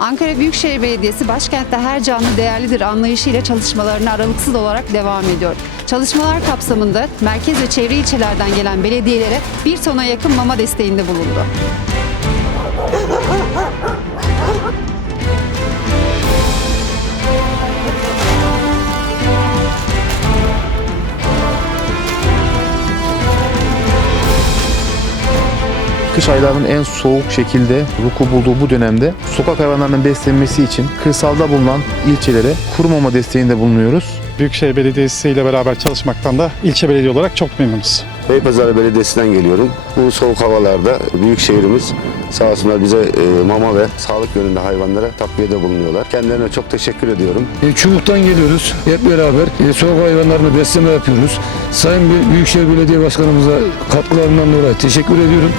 Ankara Büyükşehir Belediyesi başkentte her canlı değerlidir anlayışıyla çalışmalarına aralıksız olarak devam ediyor. Çalışmalar kapsamında merkez ve çevre ilçelerden gelen belediyelere bir tona yakın mama desteğinde bulundu. Kış aylarının en soğuk şekilde vuku bulduğu bu dönemde sokak hayvanlarının beslenmesi için kırsalda bulunan ilçelere kuru mama desteğinde bulunuyoruz. Büyükşehir Belediyesi ile beraber çalışmaktan da ilçe belediye olarak çok memnunuz. Beypazarı Belediyesi'nden geliyorum. Bu soğuk havalarda büyük şehrimiz sağ olsunlar bize e, mama ve sağlık yönünde hayvanlara takviyede bulunuyorlar. Kendilerine çok teşekkür ediyorum. E, Çubuk'tan geliyoruz. Hep beraber e, sokak hayvanlarını besleme yapıyoruz. Sayın Büyükşehir Belediye Başkanımıza katkılarından dolayı teşekkür ediyorum.